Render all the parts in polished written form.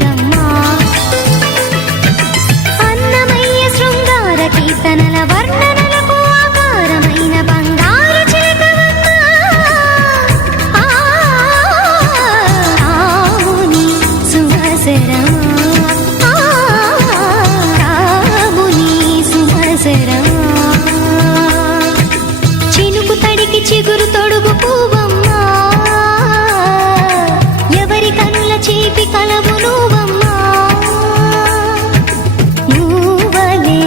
కదమ్మా. అన్నమయ్య శృంగార కీర్తనల వర్ణనలకు ఆకారమైన బంగారు చిలకవమ్మా. రాముని సుమసరమా, రాముని సుమసరమా. చినుకు తడికి చిగురు తొడుగు పువ్వమ్మా, ఎవరి కనుల చేపి కలవు నువ్వమ్మా. నువ్వలే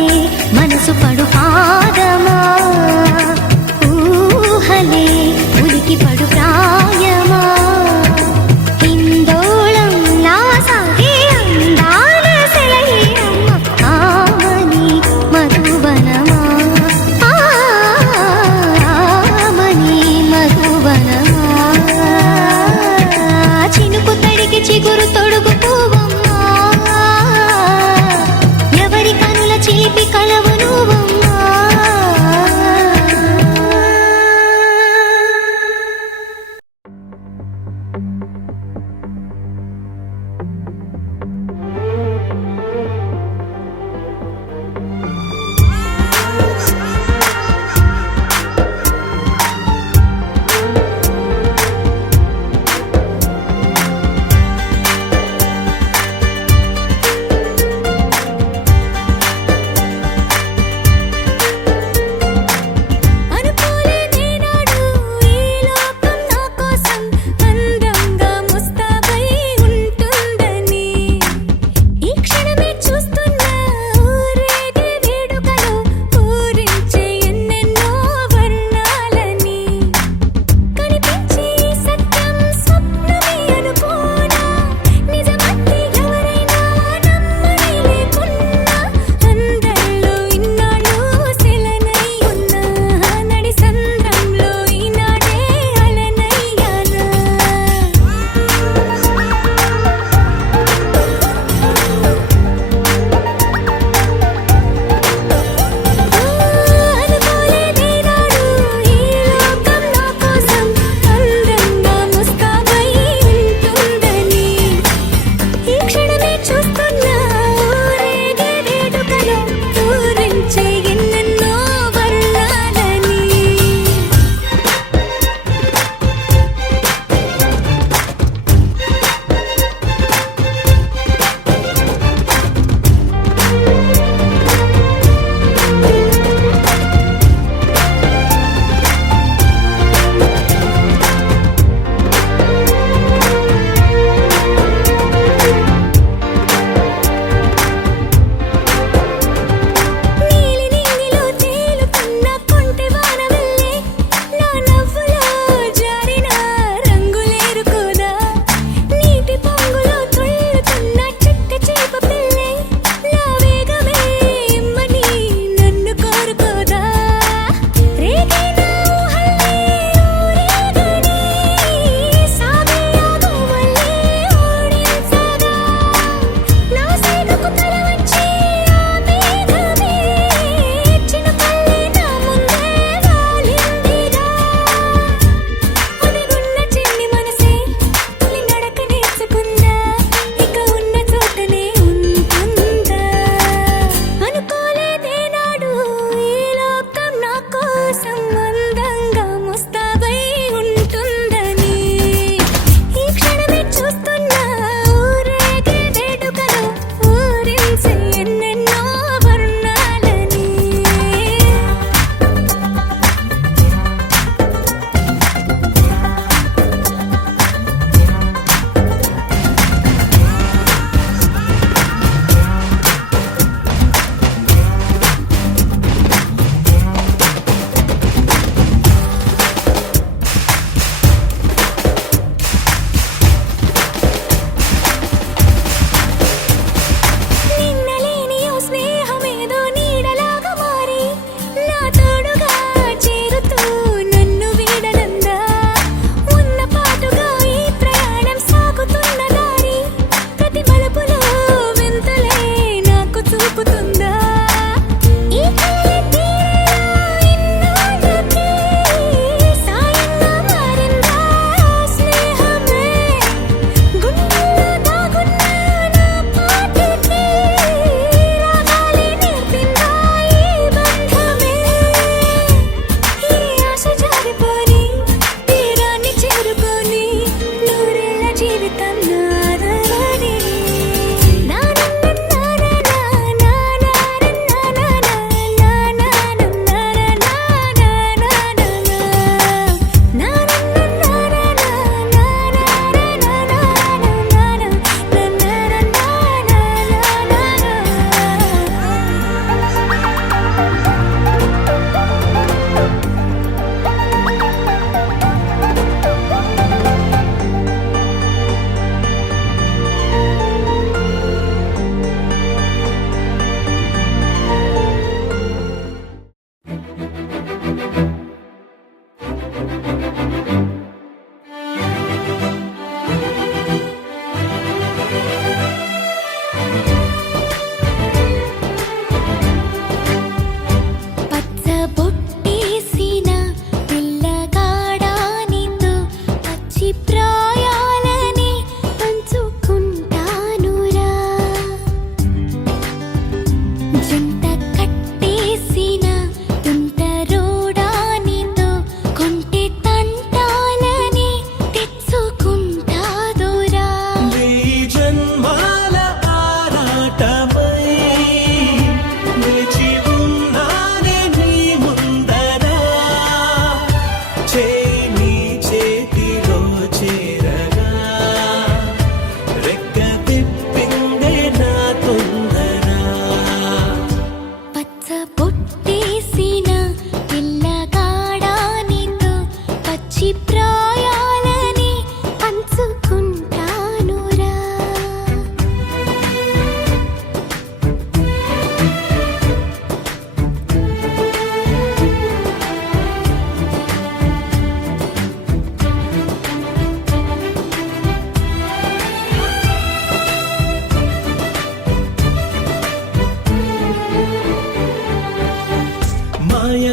మనసు పడు పాదమా, ఊహలే ఉలికి పడు ప్రాయమా. హిందోళంలా సాగే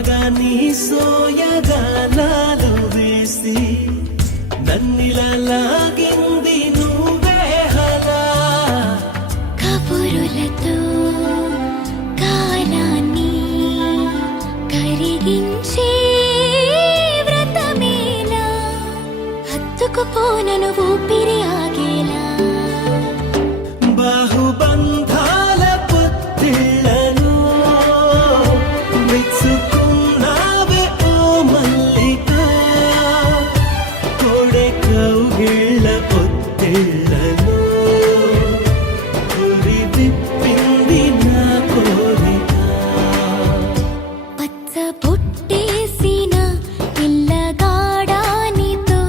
సన్నగా నీ సోయగాలాలు వేసి నన్నిలా లాగింది నువ్వే హలా కబురులతో కాలాన్ని కరిగించే వ్రతమేలా హత్తుకుపోనను ఊపిరి ఆగేలా బాహుబంధాల పొత్తిళ్లను మెచ్చుకున్నావే ఓ మల్లిక కోడె కౌగిళ్ళ పొత్తిళ్లను ఉరి విప్పింది నా కోరిక పచ్చ బొట్టేసిన పిల్లగాడానితో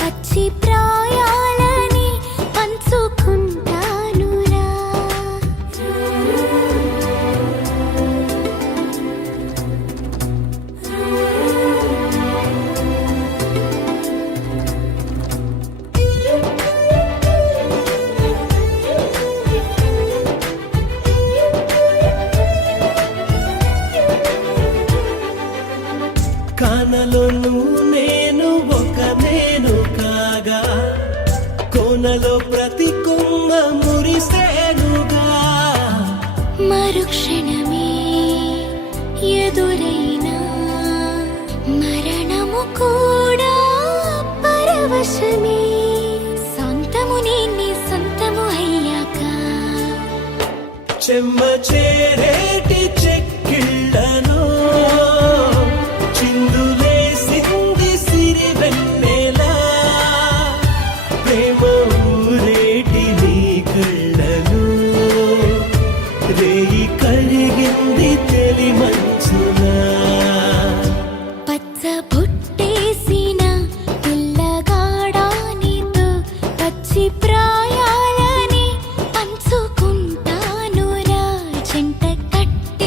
పచ్చి ప్రాయాలని పంచుకుంటానురా కానలోను నేను ఒక నేను కాగా కోనలో ప్రతి కొమ్మ మురిసేనుగా మరుక్షణమే ఎదురైనా మరణము కూడా పరవశమే సొంతము నీ సొంతము అయ్యాక చెమ్మ చేరేటి చెక్కిళ్ళను చిందులేసింది సిరి వెన్నెలా ప్రేమ ఊరేటి నీ కళ్ళను రేయి కరిగింది తెలి మంచునా పచ్చ బొట్టేసిన పిల్లగాడానితో పచ్చి ప్రాయాలని పంచుకుంటానురా జంట కట్ట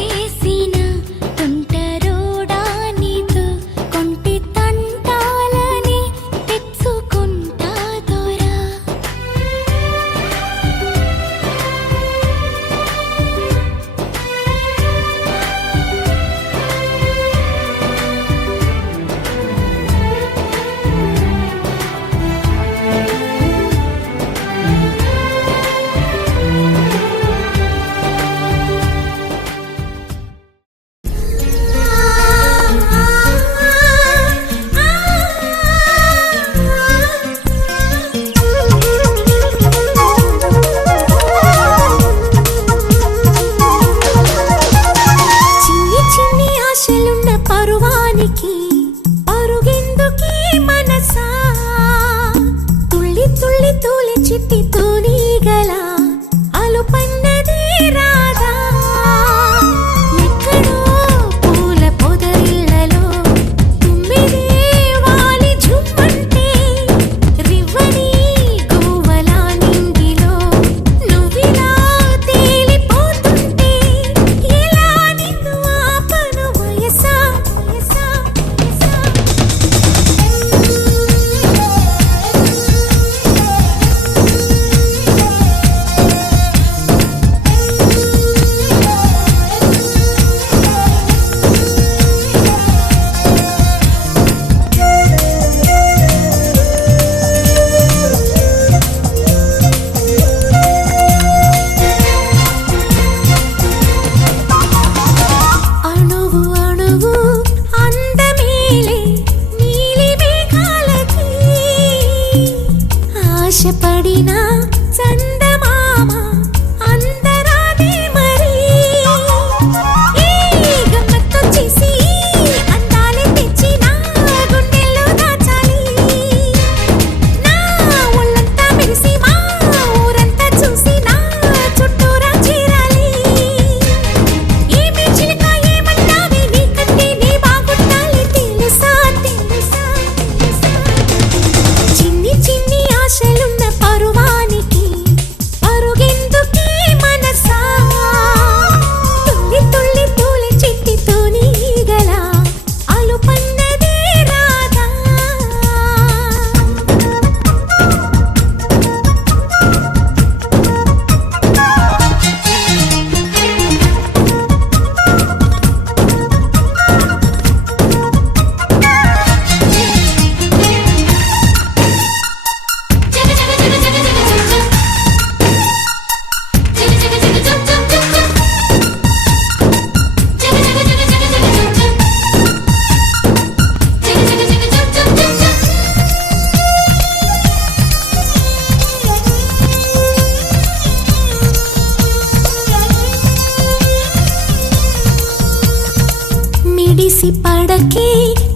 ఎగిసి పడకే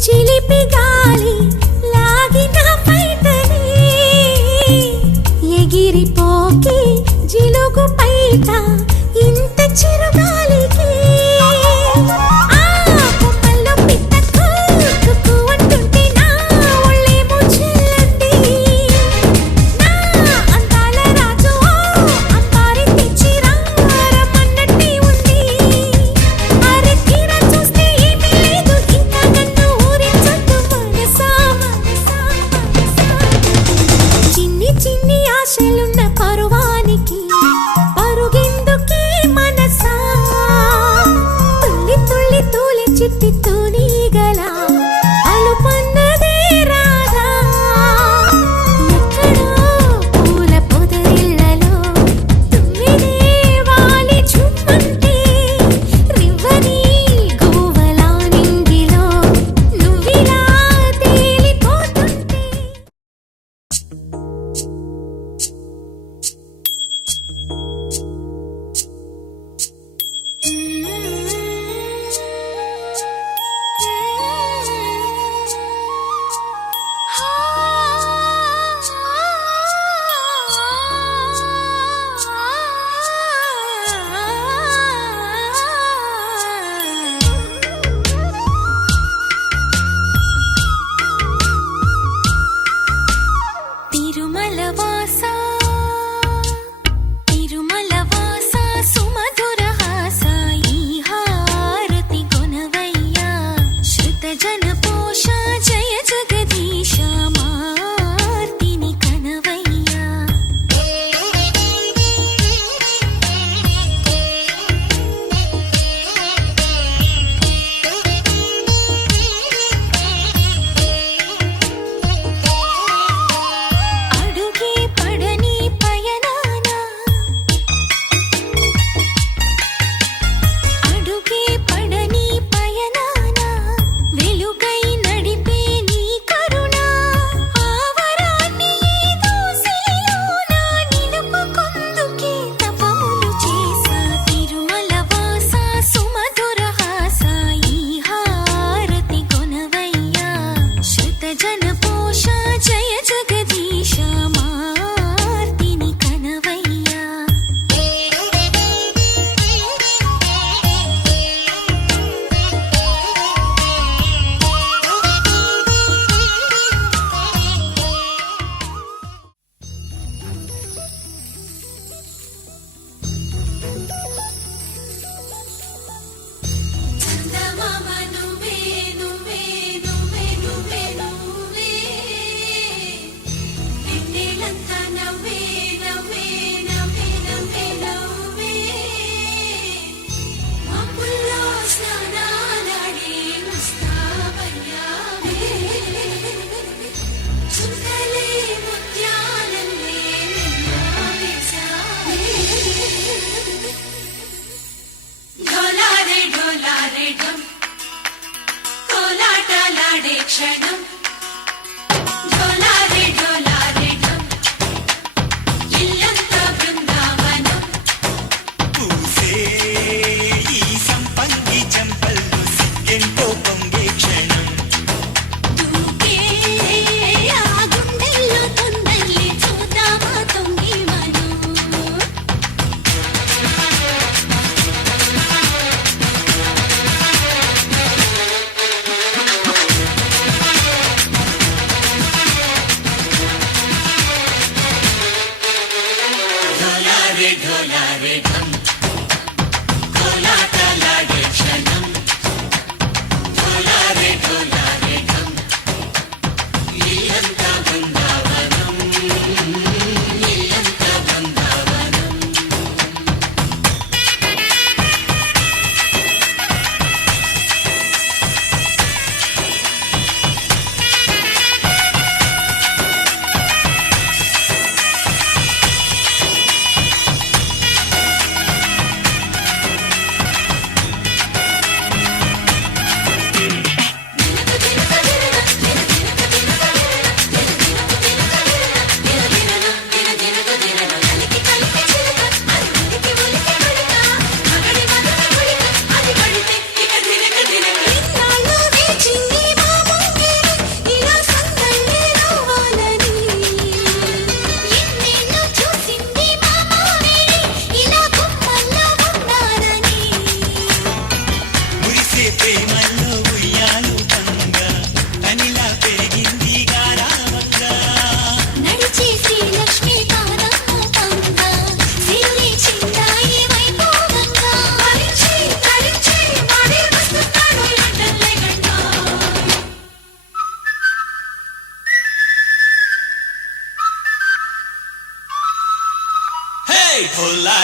చిలిపి గాలి లాగిన పైటని ఎగిరిపోకి జిలుగు పైట ఇంత చిరుగాలికి ఆ కొమ్మల్లో పిట్ట కుక్కు అంటుంటే నా ఒళ్ళేమో చెల్లంది నా అందాల రాజు అంబారి తెచ్చి రమ్మన్నట్టే ఉంది అరే తీరా చూస్తే ఏమీ లేదు ఇంకా నన్ను ఊరించొద్దు మనసా చిన్ని చిన్ని ఆశలున్న పరువానికి పరుగెందుకే మనసా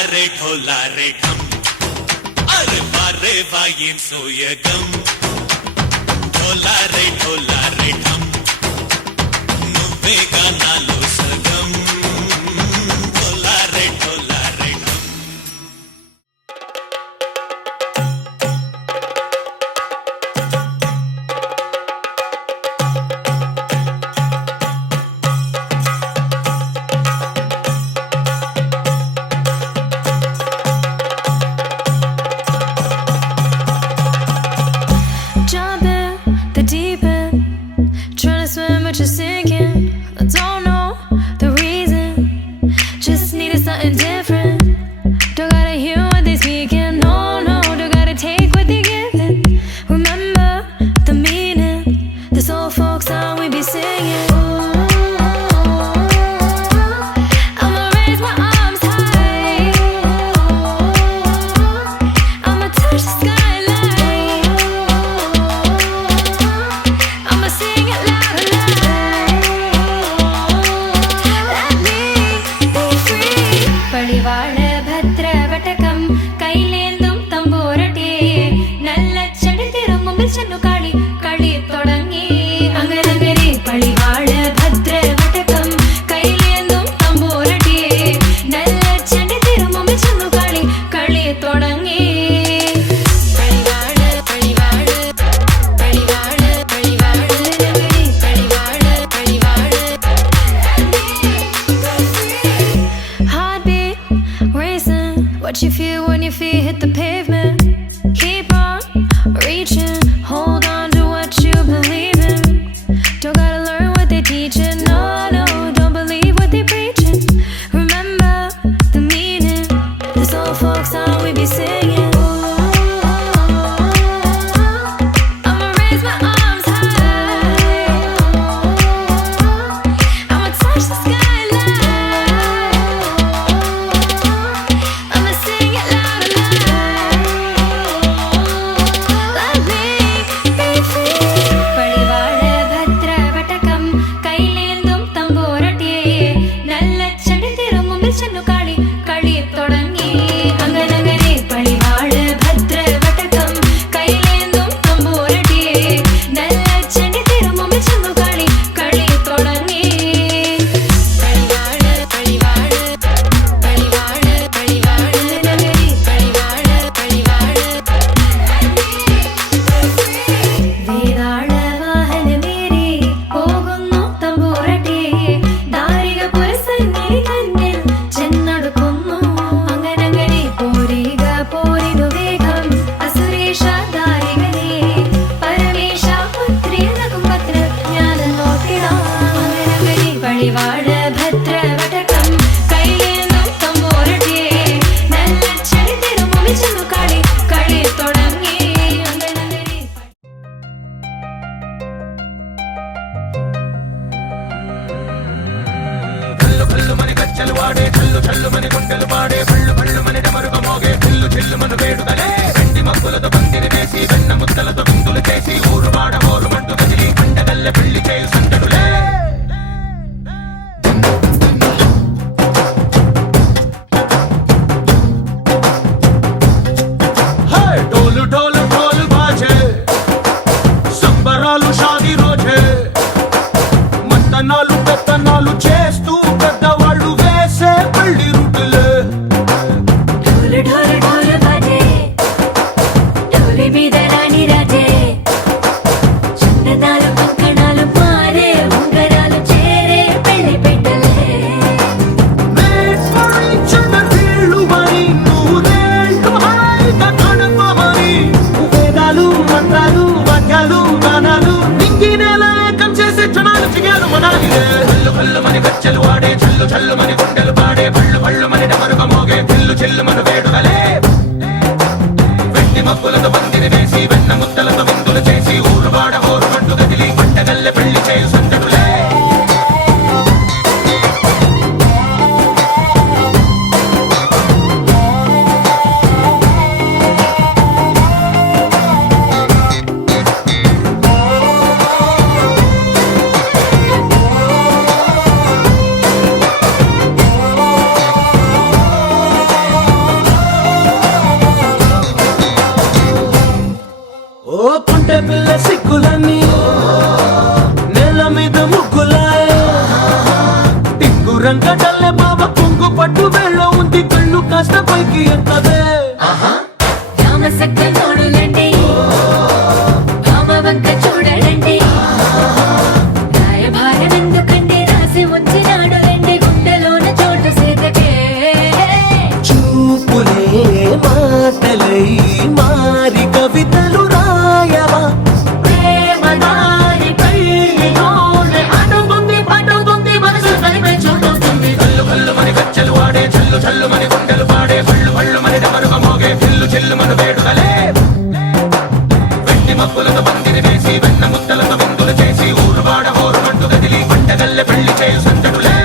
ढोला रे ढम अरे बारे वाइन सोयगम ढोला रे ढम నువ్వేగా నాలో సగం ढोला रे ढम Jump in the deep end, trying to swim but you're sinking. I don't know the reason, just needed something different. Don't gotta hear what they speaking, no, no, don't gotta take what they giving. Remember the meaning, this old folk song we be singing. I'ma raise my arms high, I'ma touch the skyline, I'ma sing it loud and loud. Let me be free. పడివాడ భద్ర వటకం കൈലേന്തും തമ്പൂരട്ടി നല്ല ചെടി തിരുമുമ്പിൽ ചെന്നു കളി കളി തുടങ്ങി അങ്ങനങ്ങനെ പടിവാള ഭദ്ര വടക്കം കൈലേന്തും തമ്പൂരട്ടി നല്ല ചെടി തിരുമുമ്പിൽ ചെന്നു കളി കളി തുടങ്ങി പടിവാള പടിവാള പടിവാള പടിവാള പടിവാള പടിവാള Heartbeat racing, what you feel when your feet hit the pavement. Keep on reaching, hold on to what you believe in. Don't gotta learn what they're teaching, no, no, don't believe what they're preaching. Remember the meaning, this old folk song we be singing. I'ma raise my arms high, I'ma touch the skyline, I'ma sing it loud and loud. Let me be free. పడివాడ భద్ర వటకం కైలేందుం తంబూరటి నల్ల చెడి తిరుముంబిల్ చెన్ను കളി കളി തുടങ്ങി അങ്ങനങ്ങനെ പടിവാള ഭദ്ര വടക്കം കൈലേന്തും തമ്പൂരട്ടി നല്ല ചെടി തിരുമുമ്പിൽ ചെന്നു കളി കളി തുടങ്ങി പടിവാള പടിവാള പടിവാള പടിവാള നഗരി പടിവാള പടിവാള വേതാള വാഹനമേറി പോകുന്നു തമ്പൂരട്ടി ദാരിക പുരസന്നിധി തന്നിൽ ചെന്നടുക്കുന്നു അങ്ങനങ്ങനെ പോരിക പോരിനു വേഗം അസുരേഷ ദാരികനെ പരമേശ പുത്രിയനകും പത്രജ്ഞാനം നോക്കിടാം അങ്ങനങ്ങനെ പടിവാള ഭദ്ര വടക്കം കൈലേന്തും തമ്പൂരട്ടി നല്ല ചെടി തിരുമുമ്പിൽ ചെന്നു കളി കളി തുടങ്ങി അങ്ങനങ്ങനെ కల్లు కల్లు మని గచ్చలు వాడే చల్లు చల్లు మని గుండెలు పాడే పళ్ళు పళ్ళు మని డమరుగ మోగే చిల్లు చిల్లు మన వేడుదలే వెండి మబ్బులతో పందిరి వేసి వెన్న ముద్దలతో విందులు చేసి ఊరు వాడ ఊరు మంటు కదిలి పండగల్లె పెళ్లి చేయు సందడులే హే డోలు డోలు డోలు బాజే సంబరాలు షాదీ రోజే మత్తనాలు పెత్తనాలు చేస్తూ పెద్దవాళ్ళు వేసే పెళ్లి రుటులే ढोल ढोल ढोल बाजे ढोली మీద రాణి రాజే చందనాలు కంకణాలు మారే ఉంగరాలు చేరే పెళ్లి పెట్టలే చిన్న వీళ్ళు మరి నూరేళ్ళు హాయిగా గడపమని వేదాలు మంత్రాలు వాక్యాలు గానాలు నింగి నేల ఏకం చేసే క్షణాలు చిగాలు మనాలిలే కల్లు కల్లు మని గచ్చలు వాడే చల్లు చల్లు మని గుండెలు పాడే పళ్ళు పళ్ళు మని డమరుగ మోగే చిల్లు చిల్లు మన వేడుదలే వెండి మబ్బులతో పందిరి వేసి వెన్న ముద్దలతో విందులు చేసి ఊరు వాడ ఊరు మంటు కదిలి పంటగల్లె పెళ్లి చేయు సందడులే ఎంతదే రామసక్క నోడులండి రామ వంక చూడడండి రాయభారం ఎందుకండి రాసి ఉంచినాడు రండి గుండెలోన చోటు సేతకే చూపులే మాటలై మారి కవితలు రాయవా ప్రేమదారి పైలోనే అడుగుంది పడుగుంది మనసు కలిపే చూడుతుంది కల్లు కల్లు మని గజ్జలు వాడే చల్లు చల్లు మని గుండెలు పాడే పళ్ళు పళ్ళు మని డమరుగ మోగే పిల్లు చెల్లు మన వేడుదలే వెండి మబ్బులతో పందిరి వేసి వెన్న ముద్దలతో విందులు చేసి ఊరు వాడ హోరు మంటు గదిలి పంటగల్లె పెళ్లి చేయు సందడులే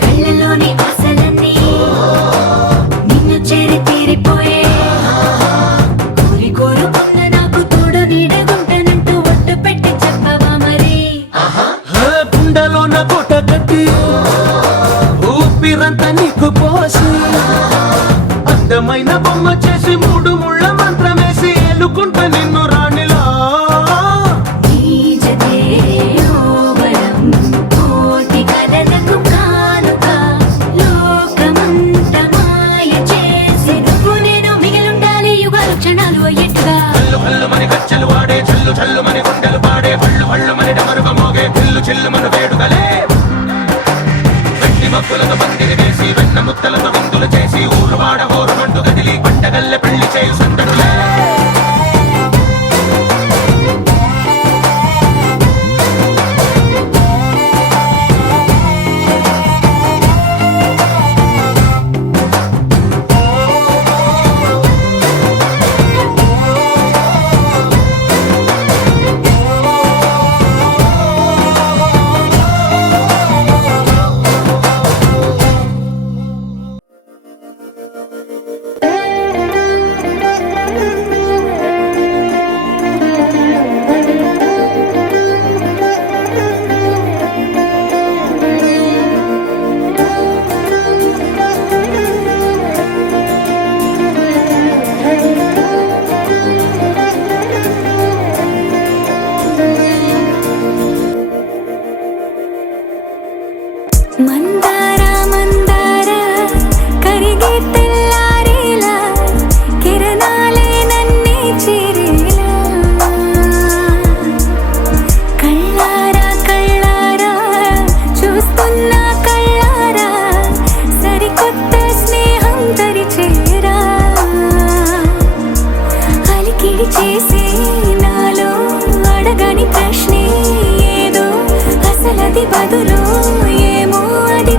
కళ్ళలోని ఆశలన్నీ నిన్ను చేరి తీరిపోయే కోరి కోరుకున్న నాకు తోడు నీడగుంటానంటూ ఒట్టు పెట్టి చెప్పవా మరి గుండెలోన కోట కట్టి ఊపిరంతా నీకు పోసి అందమైన బొమ్మ చేసి మూడు ముళ్ళ మంత్రమేసి ఎలుకుంటా నిన్ను రాణిలా నీజతే యోవరం కోటి కలలకు కానుక లోకమంత మాయ చేసి నువ్వు నేను మిగిలుండాలి యుగాలు క్షణాలు అయ్యేట్టుగా కల్లు కల్లు మని గజ్జలు వాడే చల్లు చల్లు మని గుండెలు పాడే పళ్ళు పళ్ళు మని డమరుగ మోగే పిల్లు చెల్లు మన వేడుదలే వెండి మబ్బులతో పందిరి వేసి వెన్న ముద్దలతో విందులు చేసి ఊరు వాడ హోరు మంటు గదిలి పంటగల్లె పెళ్లి చేయు సందడులే మందార మందార కరిగే తెల్లారేలా కిరణాలే నన్నే చేరేలా కళ్ళారా కళ్ళారా చూస్తున్నా కళ్ళారా సరికొత్త స్నేహం తరిచేరా అలికిడి చేసే నాలో అడగని ప్రశ్నే ఏదో అసలది బదులు ఏమో అది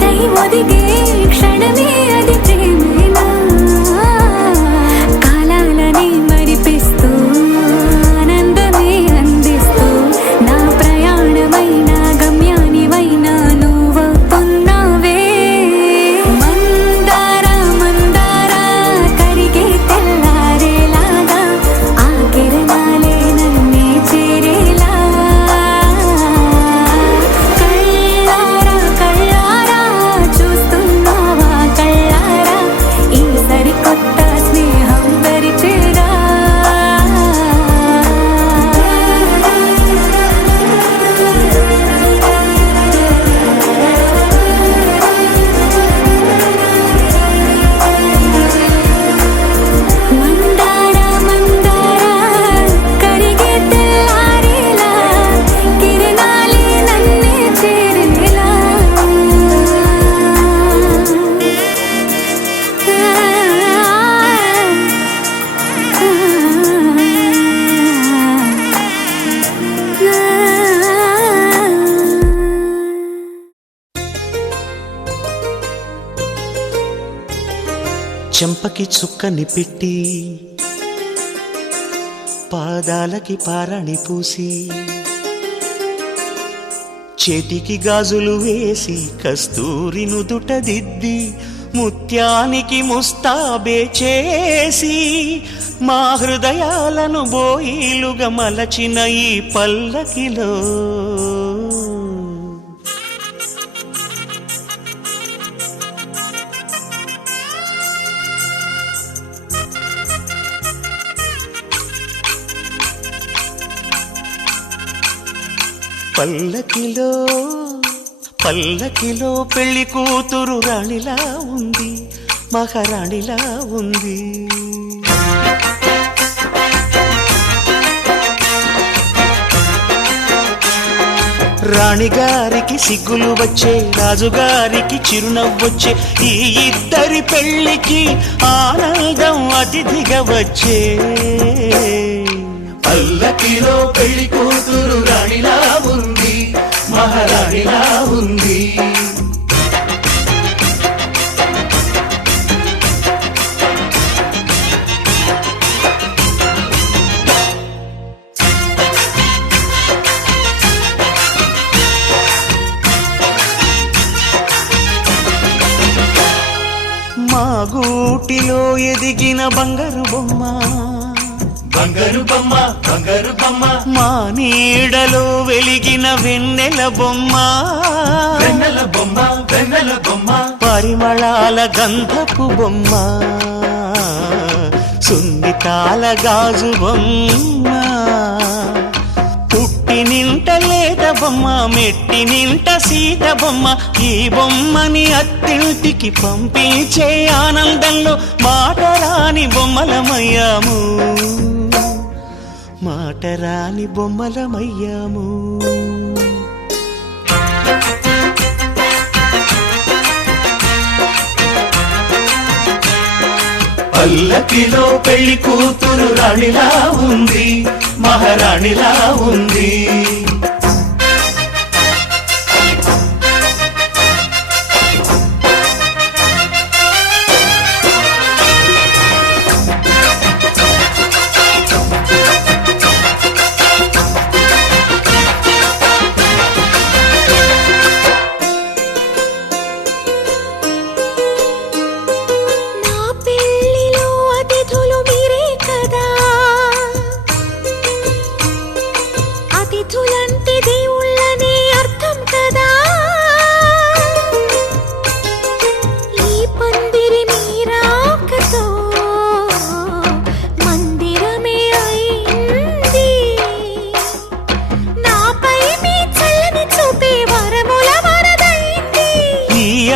జతై ఒదిగే క్షణమే అది ప్రేమేనా కాలాలని మరిపిస్తూ ఆనందమే అందిస్తూ నా ప్రయాణమైన గమ్యానివైనా నువ్వవుతున్నావే మందార మందార కరిగే తెల్లారేలాగా ఆ కిరణాలే నన్నే చేరేలా కళ్ళారా కళ్ళారా చూస్తున్నావా కళ్ళారా ఈ సరికొత్త స్నేహం పరిచేరా మందార మందార కరిగే తెల్లారేలా కిరణాలే నన్నే చేరేలా చెంపకి చుక్కని పెట్టి పాదాలకి పారాణి పూసి చేతికి గాజులు వేసి కస్తూరి నుదుట దిద్ది ముత్యానికి ముస్తాబే చేసి మా హృదయాలను బోయిలుగా మలచిన ఈ పల్లకిలో పల్లకిలో పల్లకిలో పెళ్లి కూతురు రాణిలా ఉంది మహారాణిలా ఉంది రాణిగారికి సిగ్గులు వచ్చే రాజుగారికి చిరునవ్వొచ్చే ఈ ఇద్దరి పెళ్లికి ఆనందం అతిథిగా వచ్చే పల్లకిలో పెళ్లి కూతురు రాణిలా ఉంది మహారాణిలా ఉంది మా గూటిలో ఎదిగిన బంగారు బొమ్మ బంగారు బొమ్మ బంగారు బొమ్మ మా నీడలో వెలిగిన వెన్నెల బొమ్మ వెన్నెల బొమ్మ వెన్నెల బొమ్మ పరిమళాల గంధపు బొమ్మ సున్నితాల గాజు బొమ్మ పుట్టి నింట లేత బొమ్మ మెట్టి నింట సీత బొమ్మ ఈ బొమ్మని అత్తింటికి పంపించే ఆనందంలో మాటరాని బొమ్మలమయ్యాము మాటరాని బొమ్మలమయ్యాము పల్లకిలో పెళ్లి కూతురు రాణిలా ఉంది మహారాణిలా ఉంది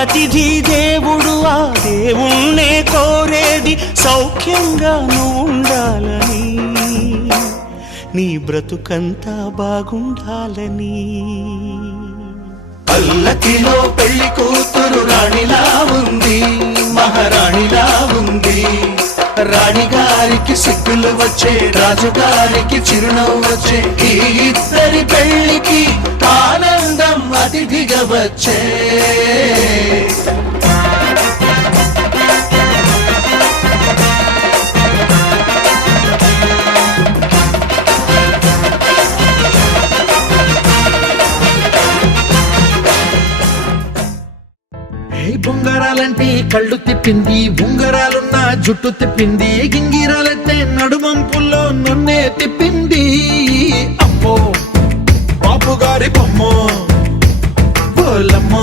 అతిథి దేవుడు ఆ దేవుణ్ణే కోరేది సౌఖ్యంగా ఉండాలని నీ బ్రతుకంతా బాగుండాలని పల్లకిలో పెళ్లి కూతురు రాణిలా ఉంది మహారాణిలా ఉంది రాణిగారికి సిగ్గులు వచ్చే రాజుగారికి చిరునవ్వు వచ్చే ఈ ఇద్దరి పెళ్లికి ఆనందం అతిథిగా వచ్చే బొంగరాలంటే కళ్ళు తిప్పింది, ఉంగరాలున్న జుట్టు తిప్పింది, గింగిరాలైతే నడుమంపుల్లో నన్నే తిప్పింది. అమ్మో బాపు గారి బొమ్మ, పోలమ్మ